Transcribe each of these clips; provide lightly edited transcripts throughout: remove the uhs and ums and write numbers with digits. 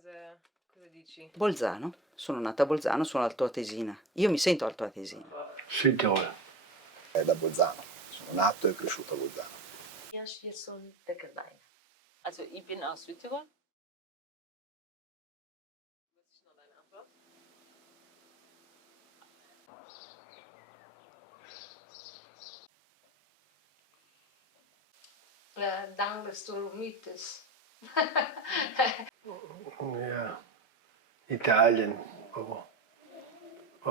Cosa dici? Bolzano, sono nata a Bolzano, sono altoatesina. Io mi sento altoatesina. Südtirol. È da Bolzano, sono nato e cresciuto a Bolzano. Ja, wir sind der Gemeinde. Also ich bin aus Südtirol. Was ist noch deine Antwort? Dans les Dolomites. Ja, Italien.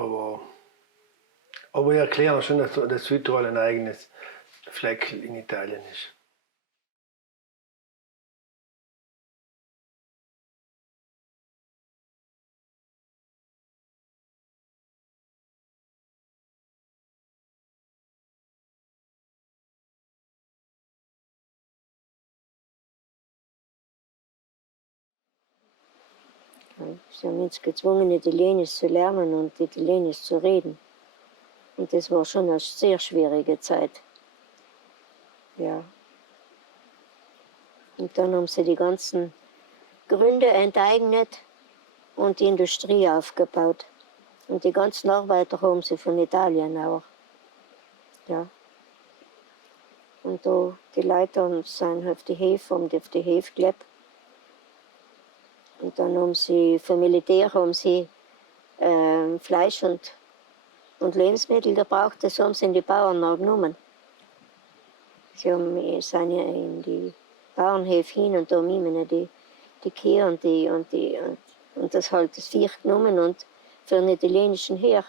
Aber wir erklären schon, dass Südtirol ein eigenes Fleck in Italien ist. Sie haben uns gezwungen, Italienisch zu lernen und Italienisch zu reden. Und das war schon eine sehr schwierige Zeit. Ja. Und dann haben sie die ganzen Gründe enteignet und die Industrie aufgebaut. Und die ganzen Arbeiter haben sie von Italien auch. Ja. Und da die Leute sind auf die Hefe, haben die auf die Hefe gelebt. Und dann haben sie, für Militär haben sie Fleisch und Lebensmittel gebraucht, das haben sie in die Bauern noch genommen. Sie sind ja in die Bauernhöfe hin und da haben ihnen die Kühe und das halt das Viech genommen und für einen italienischen Heer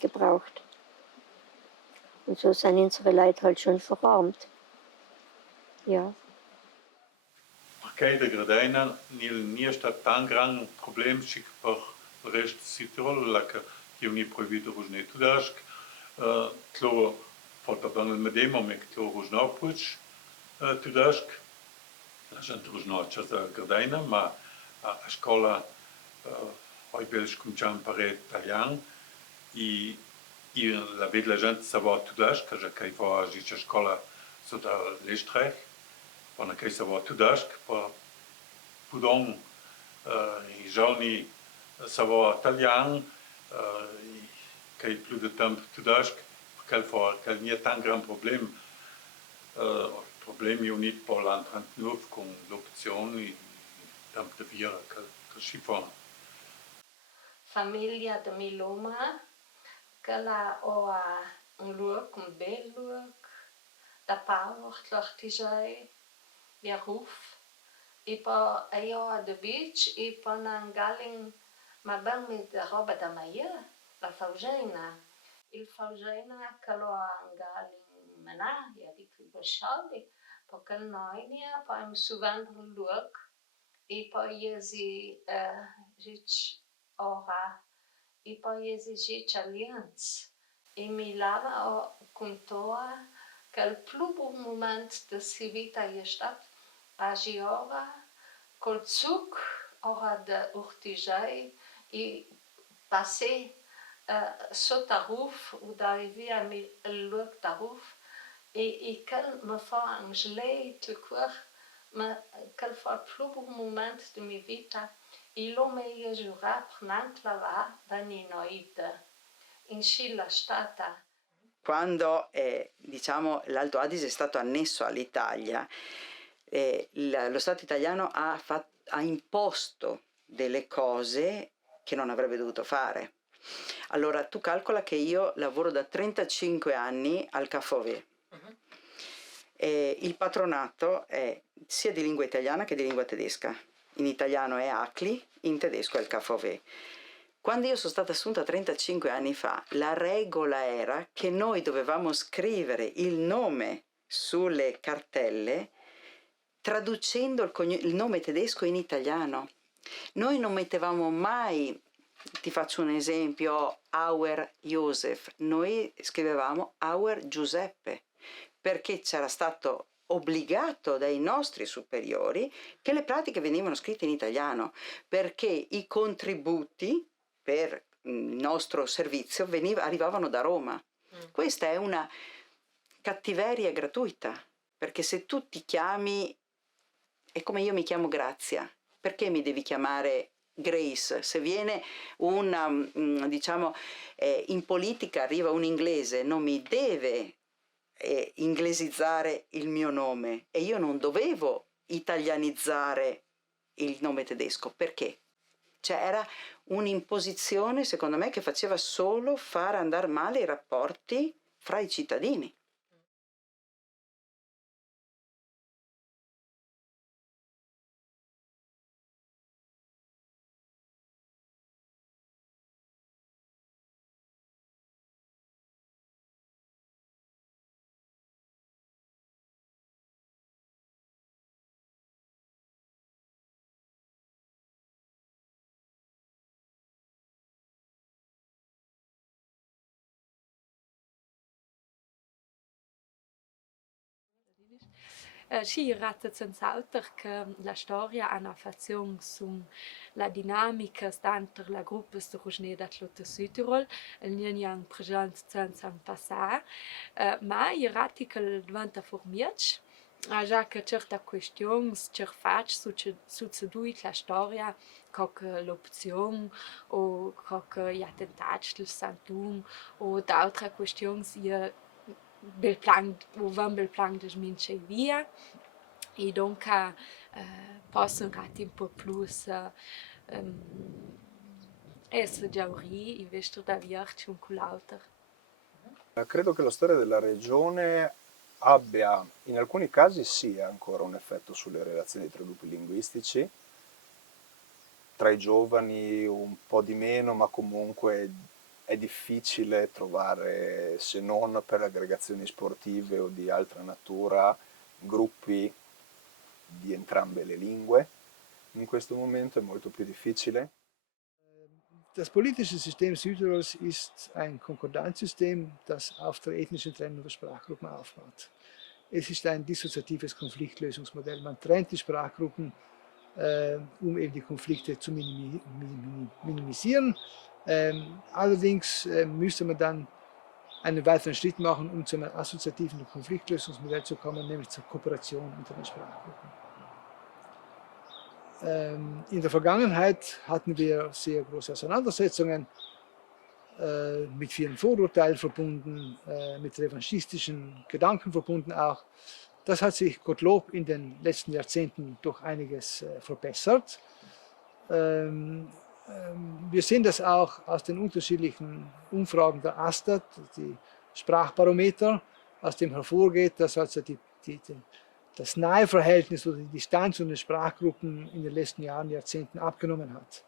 gebraucht. Und so sind unsere Leute halt schon verarmt. Ja. Perché da Gradena non è stato tan gran problem per il resto di Südtirol, che non è proibito rusne tudask. Tlo fatto bene il medemo, ma tlo rusna puch tudask. La gente rusna c'è da Gradena, ma a scuola poi belge cominciamo a imparare italiano e la vede la gente sapeva tudask, che va a scuola sotto l'Estreich. Quando che stava tudask, pudon i giorni stava italiano, che più di tempo tudask, perché non è tan gran problema. Problemi uniti per l'39 con l'opzione e tempo di via che si fa. Família de Miloma, que lá há look, bel look, da power, tlortijai, ja ruf. E pa a de beach, e pa nan galing, ma ben mit de roba da maia, la faugena. Il faugena que lo an galing mena, ja di qui bashali, porque noinia, pa im souvent look, e pa jezi jic ora, e pa jezi jic allianz. E mi lava o contoa, que el plus beau moment de si vita je stat, a Giora, col zuc, ora de urtijai, e passé sotto a roof, ou d'arriver a il look da roof, e quel me fa un gelé le cœur, mais quel fa le plus beau moment de mi vita, e lo me je jura prenant la va, vaninoide, in Scilla stata. Quando diciamo, l'Alto Adige è stato annesso all'Italia, lo Stato italiano ha imposto delle cose che non avrebbe dovuto fare. Allora tu calcola che io lavoro da 35 anni al KfW. Il patronato è sia di lingua italiana che di lingua tedesca. In italiano è ACLI, in tedesco è il KfW. Quando io sono stata assunta 35 anni fa, la regola era che noi dovevamo scrivere il nome sulle cartelle traducendo il nome tedesco in italiano. Noi non mettevamo mai, ti faccio un esempio, Auer Josef, noi scrivevamo Auer Giuseppe, perché c'era stato obbligato dai nostri superiori che le pratiche venivano scritte in italiano, perché i contributi per il nostro servizio arrivavano da Roma. Questa è una cattiveria gratuita, perché se tu ti chiami, è come io mi chiamo Grazia, Perché mi devi chiamare Grace? Se viene diciamo, in politica arriva un inglese, non mi deve inglesizzare il mio nome, e io non dovevo italianizzare il nome tedesco. Perché? Cioè era un'imposizione, secondo me, che faceva solo far andare male i rapporti fra i cittadini. Sì, rata senz'altro che la storia ha una fazione sulla dinamica dentro la gruppa di Rusneda Tlotta Südtirol, non hanno presente senza un passato, ma i rati che diventa formiaci, già che certe questioni, certe fatti succeduti la storia, come l'opzione o come gli attentati del Santum o altre questioni, van bel plan de smince via e donc possono un po' più essere giauri invece da viarci un con l'altro. Credo che la storia della regione abbia, in alcuni casi sì, ancora un effetto sulle relazioni tra i gruppi linguistici, tra i giovani un po' di meno, ma comunque è difficile trovare, se non per aggregazioni sportive o di altra natura, gruppi di entrambe le lingue. In questo momento è molto più difficile. Das politische System Südtirols ist ein Konkordanzsystem, das auf der ethnischen Trennung der Sprachgruppen aufbaut. Es ist ein dissoziatives Konfliktlösungsmodell. Man trennt die Sprachgruppen, um eben die Konflikte zu minimisieren. Allerdings müsste man dann einen weiteren Schritt machen, um zu einem assoziativen Konfliktlösungsmodell zu kommen, nämlich zur Kooperation unter den Sprachgruppen. In der Vergangenheit hatten wir sehr große Auseinandersetzungen, mit vielen Vorurteilen verbunden, mit revanchistischen Gedanken verbunden auch. Das hat sich Gottlob in den letzten Jahrzehnten durch einiges verbessert. Wir sehen das auch aus den unterschiedlichen Umfragen der AStAT, die Sprachbarometer, aus dem hervorgeht, dass also das Naheverhältnis oder die Distanz zu den Sprachgruppen in den letzten Jahren, Jahrzehnten abgenommen hat.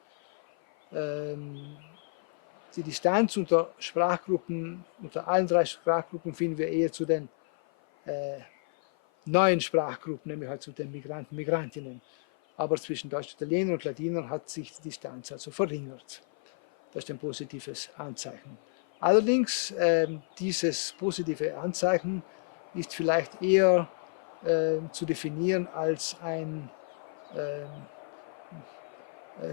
Die Distanz unter Sprachgruppen, unter allen 3 Sprachgruppen finden wir eher zu den neuen Sprachgruppen, nämlich halt zu den Migranten, Migrantinnen. Aber zwischen Deutsch-Italienern und Ladinern hat sich die Distanz also verringert. Das ist ein positives Anzeichen. Allerdings, dieses positive Anzeichen ist vielleicht eher zu definieren als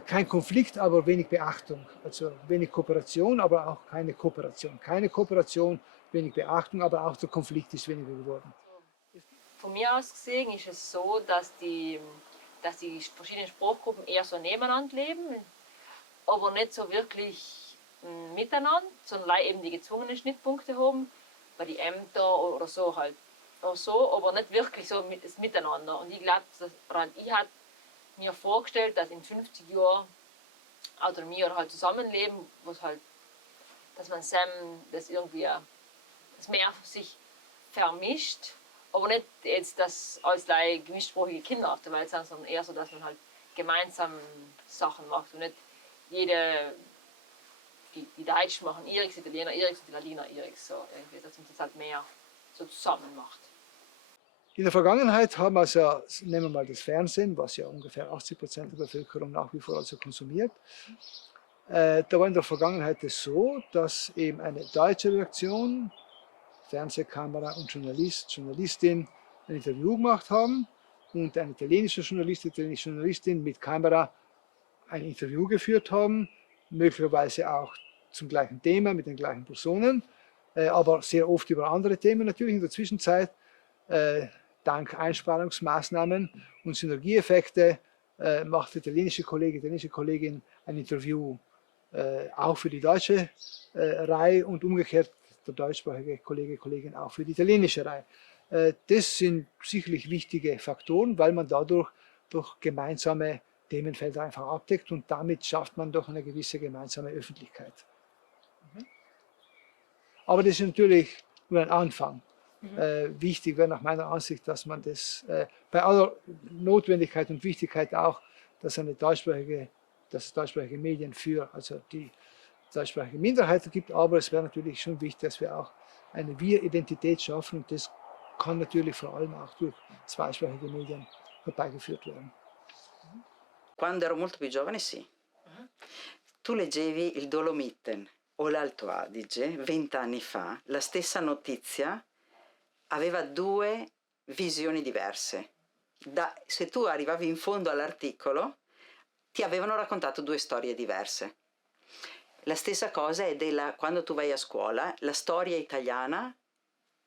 kein Konflikt, aber wenig Beachtung. Also wenig Kooperation, aber auch keine Kooperation. Keine Kooperation, wenig Beachtung, aber auch der Konflikt ist weniger geworden. Von mir aus gesehen ist es so, dass die verschiedenen Sprachgruppen eher so nebeneinander leben, aber nicht so wirklich miteinander, sondern eben die gezwungenen Schnittpunkte haben, bei den Ämtern oder so halt. Oder so, aber nicht wirklich so das Miteinander. Und ich glaube, ich habe mir vorgestellt, dass in 50 Jahren Autonomie oder halt Zusammenleben, was halt, dass man das irgendwie das mehr sich vermischt, aber nicht jetzt das als gemischtsprachige Kinder auf der Welt sind, sondern eher so, dass man halt gemeinsam Sachen macht und nicht jede, die Deutschen machen ihres, die Italiener ihres, die Ladiner ihres, so irgendwie, dass man das halt mehr so zusammen macht. In der Vergangenheit haben also, nehmen wir mal das Fernsehen, was ja ungefähr 80% der Bevölkerung nach wie vor also konsumiert. Da war in der Vergangenheit es so, dass eben eine deutsche Redaktion, Fernsehkamera und Journalist, Journalistin ein Interview gemacht haben und ein italienischer Journalist, italienische Journalistin mit Kamera ein Interview geführt haben, möglicherweise auch zum gleichen Thema, mit den gleichen Personen, aber sehr oft über andere Themen. Natürlich in der Zwischenzeit, dank Einsparungsmaßnahmen und Synergieeffekte, macht der italienische Kollege, die italienische Kollegin ein Interview auch für die deutsche Reihe und umgekehrt der deutschsprachige Kollege, Kollegin auch für die italienische Reihe. Das sind sicherlich wichtige Faktoren, weil man dadurch durch gemeinsame Themenfelder einfach abdeckt und damit schafft man doch eine gewisse gemeinsame Öffentlichkeit. Aber das ist natürlich nur ein Anfang. Wichtig wäre nach meiner Ansicht, dass man das bei aller Notwendigkeit und Wichtigkeit auch, dass es deutschsprachige Medien für also die deutschsprachige Minderheiten gibt, aber es wäre natürlich schon wichtig, dass wir auch eine Wir-Identität schaffen und das kann natürlich vor allem auch durch zweisprachige Medien herbeigeführt werden. Quando ero molto più giovane sì. Tu leggevi il Dolomiten o l'Alto Adige 20 anni fa, la stessa notizia aveva due visioni diverse. Se tu arrivavi in fondo all'articolo, ti avevano raccontato due storie diverse. La stessa cosa è quando tu vai a scuola, la storia italiana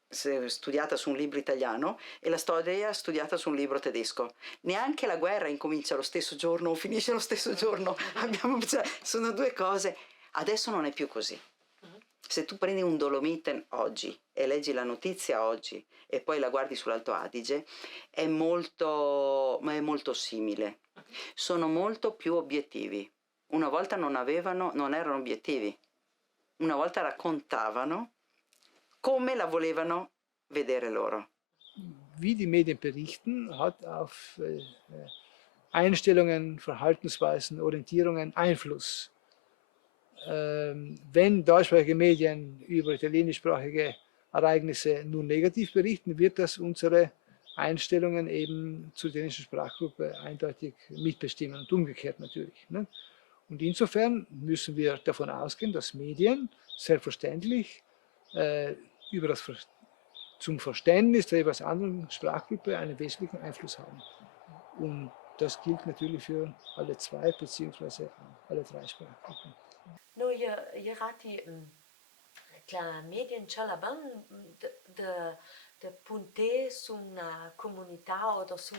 studiata su un libro italiano e la storia studiata su un libro tedesco. Neanche la guerra incomincia lo stesso giorno o finisce lo stesso giorno. Sono due cose. Adesso non è più così. Se tu prendi un Dolomiten oggi e leggi la notizia oggi e poi la guardi sull'Alto Adige, è molto simile. Sono molto più obiettivi. Una volta non erano obiettivi. Una volta raccontavano come la volevano vedere loro. Wie die Medien berichten, hat auf Einstellungen, Verhaltensweisen, Orientierungen Einfluss. Wenn deutschsprachige Medien über italienischsprachige Ereignisse nur negativ berichten, wird das unsere Einstellungen eben zur italienischen Sprachgruppe eindeutig mitbestimmen und umgekehrt natürlich. Ne? Und insofern müssen wir davon ausgehen, dass Medien selbstverständlich zum Verständnis der jeweils anderen Sprachgruppe einen wesentlichen Einfluss haben. Und das gilt natürlich für alle zwei bzw. alle drei Sprachgruppen. No, je rati la media c'è ben de punter su una comunità o su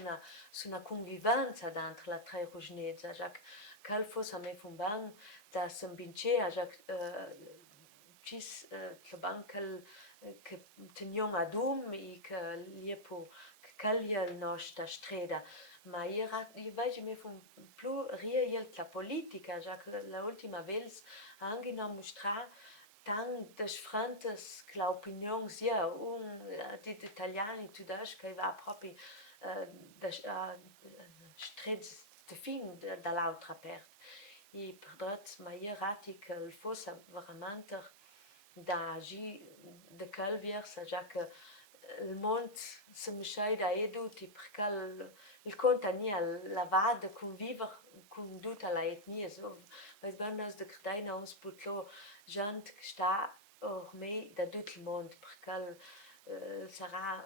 una convivenza dentro la tre rognezza, giac cal fosse a me fun ben da s'ambincea, giac cis ban che tenion ad e che liepo che calia il nostra strada. Ma io vejo me fun più riel la politica, già che la ultima vez anche non mostra tan differentes che l'opinione sia di italiani tudash che va proprio strets de fin dall'altra parte. E perdot, ma io rati che il fosse veramente da agire de quel verso, già che il mondo si misce da eduti perché il contania la vada convivere con tutta la etnia so mas bannas de credaina uns putlo gente che sta ormai da tutto il mondo perché sarà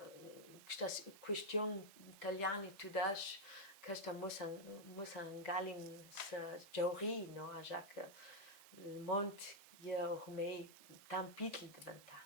questa questione italiana tudash che sta musan galin giauri no a già che il mondo è ormai tan piccolo diventa